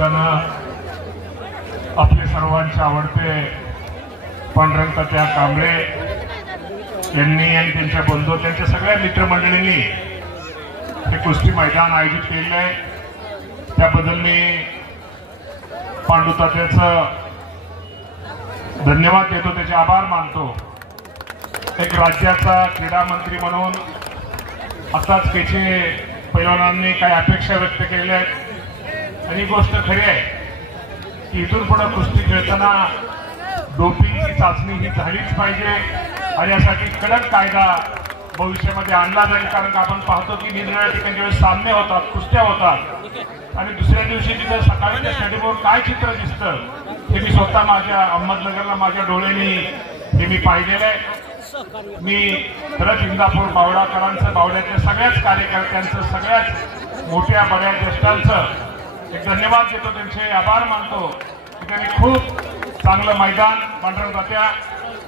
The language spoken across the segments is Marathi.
निमित्तानं आपले सर्वांचे आवडते पांढरंगतात्या कांबळे यांनी आणि त्यांच्या बंधू त्यांच्या सगळ्या मित्रमंडळींनी हे कुस्ती मैदान आयोजित केलेलं आहे. त्याबद्दल मी पांडुतात्याचं धन्यवाद देतो त्याचे आभार मानतो. एक राज्याचा क्रीडा मंत्री म्हणून आताच त्याचे पैलवानांनी काही अपेक्षा व्यक्त केल्या आहेत. आणि गोष्ट खरी आहे. की इथून पुढे कुस्ती खेळताना डोपिंगची चाचणी ही झालीच पाहिजे. आणि यासाठी कडक कायदा भविष्यामध्ये आणला जाईल. कारण का आपण पाहतो की निरनिळ्या ठिकाणी ज्यावेळेस सामने होतात कुस्त्या होतात. आणि दुसऱ्या दिवशी तिथं त्या स्टॅडियमवर काय चित्र दिसतं हे मी स्वतः माझ्या अहमदनगरला माझ्या डोळ्यांनी हे मी पाहिलेलं आहे. मी खरंच इंदापूर बावडाकरांचं बावड्याच्या सगळ्याच कार्यकर्त्यांचं सगळ्याच मोठ्या बऱ्या ज्येष्ठांचं एक धन्यवाद देतो त्यांचे आभार मानतो. की त्यांनी खूप चांगलं मैदान पांढरं जात्या.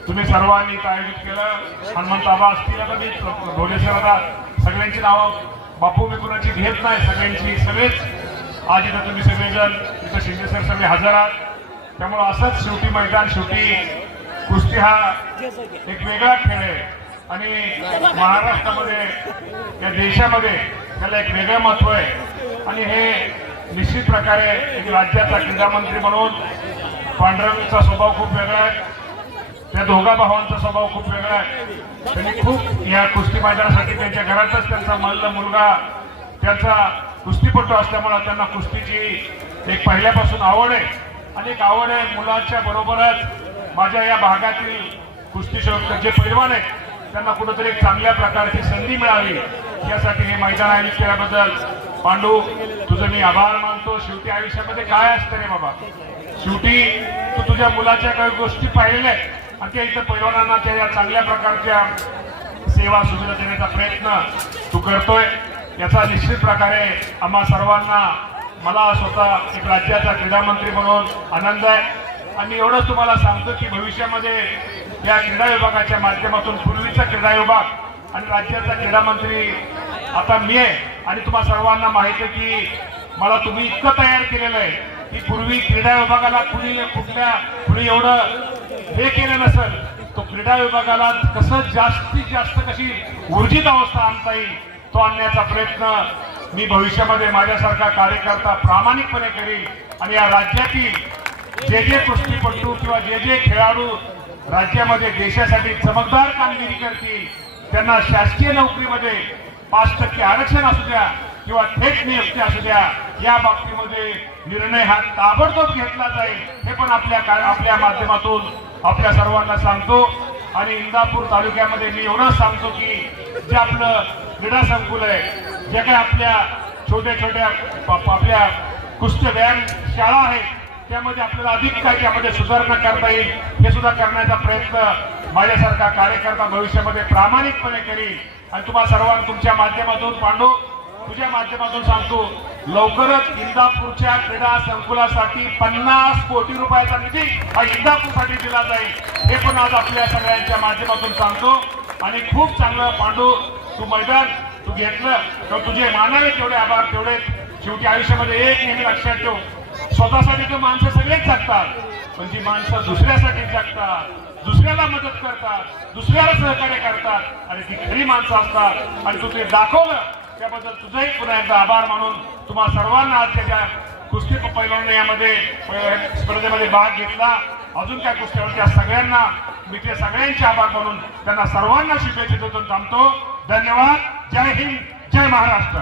तुम्ही सर्वांनी आयोजित केलं. हनुमंत आबा असतील आता मी ढोलेश्वर आता सगळ्यांची नावं बापू मी कुणाची घेत नाही सगळ्यांची सगळेच. आज इथं तुम्ही सगळेजण इथं शिंदे सर सगळे हजर आहात. त्यामुळं असंच शेवटी मैदान शेवटी कुस्ती हा एक वेगळा खेळ आहे. आणि महाराष्ट्रामध्ये या देशामध्ये त्याला एक वेगळं महत्त्व आहे. आणि हे निश्चित प्रकारे एक राज्याचा क्रीडा मंत्री म्हणून पांडुरंगचा स्वभाव खूप वेगळा आहे. त्या दोघा भावांचा स्वभाव खूप वेगळा आहे. त्यांनी खूप या कुस्ती मैदानासाठी त्यांच्या घरातच त्यांचा मल्ल मुलगा त्यांचा कुस्तीपटू असल्यामुळे त्यांना कुस्तीची एक पहिल्यापासून आवड आहे. आणि एक आवड आहे मुलाच्या बरोबरच. माझ्या या भागातील कुस्ती जे पैलवान आहेत त्यांना कुठंतरी एक चांगल्या प्रकारची संधी मिळावी. यासाठी हे मैदान आयोजित केल्याबद्दल पांडू तुझं मी आभार मानतो. शेवटी आयुष्यामध्ये काय असतं रे बाबा? शेवटी तू तुझ्या मुलाच्या काही गोष्टी पाहिल्या. आणि त्या इथं पैलवानांना त्या या चांगल्या प्रकारच्या सेवा सुविधा देण्याचा प्रयत्न तू करतोय. याचा निश्चित प्रकारे आम्हा सर्वांना मला स्वतः एक राज्याचा क्रीडा मंत्री म्हणून आनंद आहे. आणि एवढंच तुम्हाला सांगतो की भविष्यामध्ये या क्रीडा विभागाच्या माध्यमातून पूर्वीचा क्रीडा विभाग आणि राज्याचा क्रीडा मंत्री आता मी आहे. आणि तुम्हा सर्वांना माहिती आहे की मला तुम्ही इतकं तयार केलेलं आहे की पूर्वी क्रीडा विभागाला कुणी कुठल्या कुणी एवढं हे केलं नसेल तो क्रीडा विभागाला कसं जास्तीत जास्त कशी ऊर्जित अवस्था आणता येईल तो आणण्याचा प्रयत्न मी भविष्यामध्ये माझ्यासारखा कार्यकर्ता प्रामाणिकपणे करील आणि या राज्यातील जे जे कुस्तीपटू किंवा जे जे खेळाडू राज्यामध्ये देशासाठी चमकदार कामगिरी करतील त्यांना शासकीय नोकरीमध्ये पाच टक्के आरक्षण असू द्या किंवा थेट नियुक्ती असू द्या या बाबतीमध्ये निर्णय हा ताबडतोब घेतला जाईल हे पण आपल्या का- आपल्या माध्यमातून आपल्या सर्वांना सांगतो. आणि इंदापूर तालुक्यामध्ये मी एवढंच सांगतो की जे आपलं क्रीडा संकुल आहे जे काही आपल्या छोट्या छोट्या आपल्या कुस्ती व्यायाम शाळा आहेत त्यामध्ये आपल्याला अधिक काय त्यामध्ये सुधारणा करता येईल हे सुद्धा करण्याचा प्रयत्न माझ्यासारखा कार्यकर्ता भविष्यामध्ये प्रामाणिकपणे करील आणि तुम्हा सर्वांना तुमच्या माध्यमातून पांडू तुझ्या माध्यमातून सांगतो लवकरच इंदापूरच्या क्रीडा संकुलासाठी पन्नास कोटी रुपयाचा निधी हा इंदापूरसाठी दिला जाईल. हे पण आज आपल्या सगळ्यांच्या माध्यमातून सांगतो. आणि खूप चांगलं पांडू तू मैदान तू घेतलं. तर तुझे मानावे तेवढे आभार तेवढे शेवटी आयुष्यामध्ये एक नेहमी लक्षात ठेव. स्वतःसाठी तर माणसं सगळेच जगतात. पण जी माणसं दुसऱ्यासाठी जगतात दुसऱ्याला मदत करतात दुसऱ्याला सहकार्य करतात. आणि ती खरी माणसं असतात. आणि तू ते दाखवलं त्याबद्दल तुझंही पुन्हा एकदा आभार मानून तुम्हा सर्वांना आज त्याच्या कुस्ती पैलवान यामध्ये स्पर्धेमध्ये भाग घेतला. अजून काय कुस्त्यावर त्या सगळ्यांना मी ते सगळ्यांचे आभार मानून त्यांना सर्वांना शुभेच्छा देतो थांबतो. धन्यवाद. जय हिंद. जय महाराष्ट्र.